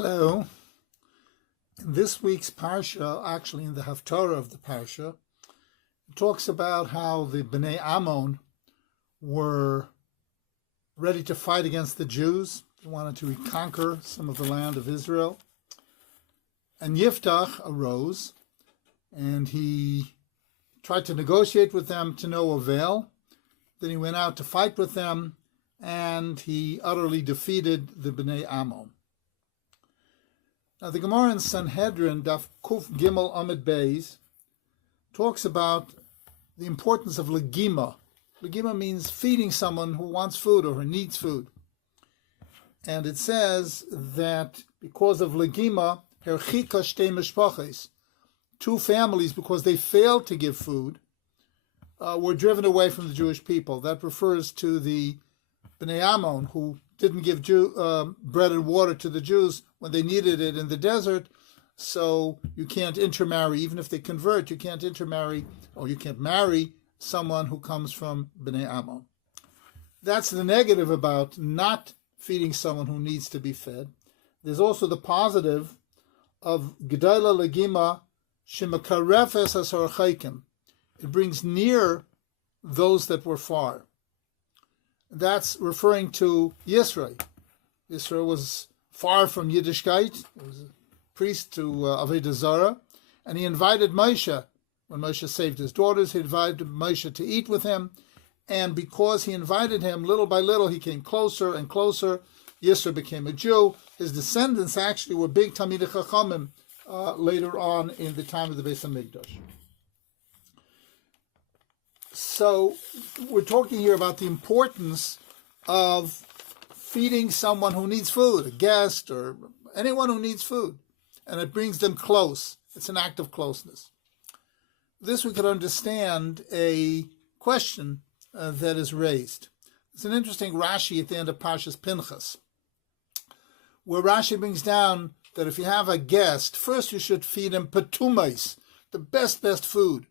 Hello. In this week's Parsha, actually in the Haftarah of the Parsha, it talks about how the Bnei Ammon were ready to fight against the Jews. They wanted to reconquer some of the land of Israel. And Yiftach arose, and he tried to negotiate with them to no avail. Then he went out to fight with them, and he utterly defeated the Bnei Ammon. Now, the Gemara in Sanhedrin, Daf Kuf Gimel Amid Beis, talks about the importance of legima. Legima means feeding someone who wants food or who needs food. And it says that because of legima, herchika shtei mishpaches, two families, because they failed to give food, were driven away from the Jewish people. That refers to the Bnei Ammon, who didn't give bread and water to the Jews when they needed it in the desert. So you can't intermarry. Even if they convert, you can't intermarry, or you can't marry someone who comes from Bnei Ammon. That's the negative about not feeding someone who needs to be fed. There's also the positive of Gedala Legima Shemakarefes Asarchaikim. It brings near those that were far. That's referring to Yisro. Yisro was far from Yiddishkeit. He was a priest to Avodah Zarah, and he invited Moshe. When Moshe saved his daughters, he invited Moshe to eat with him, and because he invited him, little by little, he came closer and closer. Yisro became a Jew. His descendants actually were big Talmidei Chachamim later on in the time of the Beis Hamikdash. So we're talking here about the importance of feeding someone who needs food, a guest or anyone who needs food, and it brings them close. It's an act of closeness. This we could understand a question that is raised. It's an interesting Rashi at the end of Parshas Pinchas, where Rashi brings down that if you have a guest, first you should feed him petumais, the best food.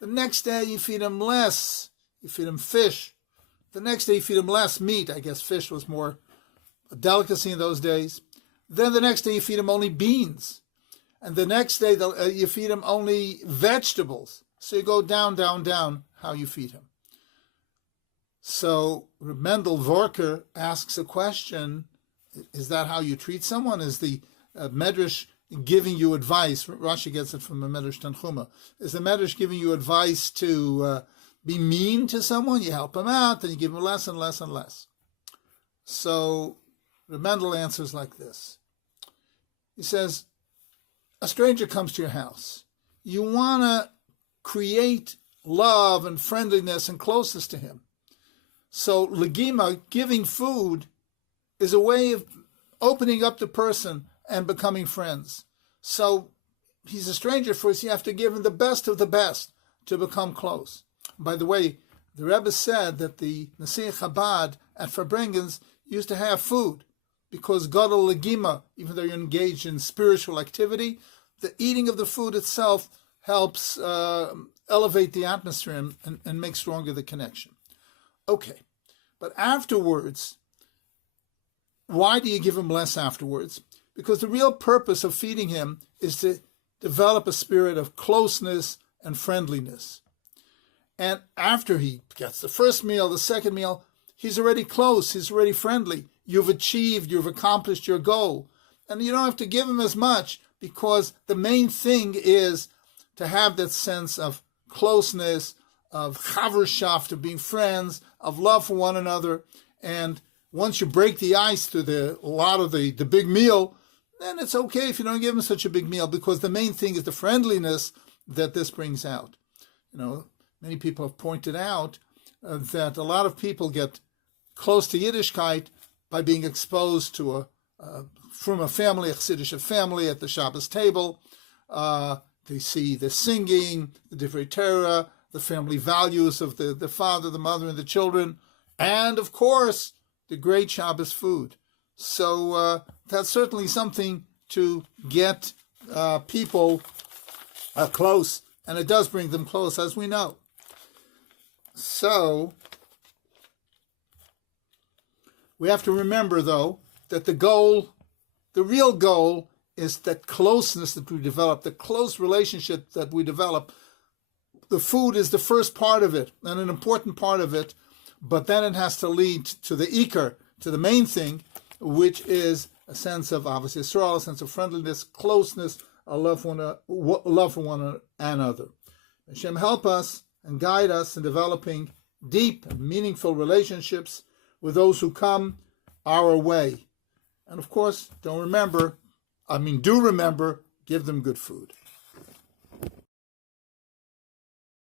The next day you feed him less. You feed him fish. The next day you feed him less meat. I guess fish was more a delicacy in those days. Then the next day you feed him only beans. And the next day you feed him only vegetables. So you go down how you feed him. So Mendel Vorker asks a question, is that how you treat someone? Is the Medrash giving you advice? Rashi gets it from a Medrash Tanchuma. Is the Medrash giving you advice to be mean to someone? You help him out, then you give him less and less and less. So the Mendel answers like this. He says, a stranger comes to your house. You want to create love and friendliness and closeness to him. So legima, giving food, is a way of opening up the person and becoming friends. So he's a stranger for us. You have to give him the best of the best to become close. By the way, the Rebbe said that the Nasiach Chabad at Farbrengens used to have food because Gadol Legima, even though you're engaged in spiritual activity, the eating of the food itself helps elevate the atmosphere and make stronger the connection. Okay, but afterwards, why do you give him less afterwards? Because the real purpose of feeding him is to develop a spirit of closeness and friendliness. And after he gets the first meal, the second meal, he's already close, he's already friendly. You've accomplished your goal. And you don't have to give him as much because the main thing is to have that sense of closeness, of chaverschaft, of being friends, of love for one another. And once you break the ice through the big meal, then it's okay if you don't give them such a big meal, because the main thing is the friendliness that this brings out. Many people have pointed out that a lot of people get close to Yiddishkeit by being exposed to from a family, a Chassidish family at the Shabbos table. They see the singing, the Divrei Torah, the family values of the father, the mother, and the children, and of course, the great Shabbos food. So that's certainly something to get people close, and it does bring them close, as we know. So we have to remember, though, that the goal The real goal is that closeness that we develop, the close relationship that we develop. The food is the first part of it and an important part of it, but then it has to lead to the ikar, to the main thing, which is a sense of Avos Yisrael, a sense of friendliness, closeness, a love for one another. Hashem help us and guide us in developing deep and meaningful relationships with those who come our way. And of course, do remember, give them good food.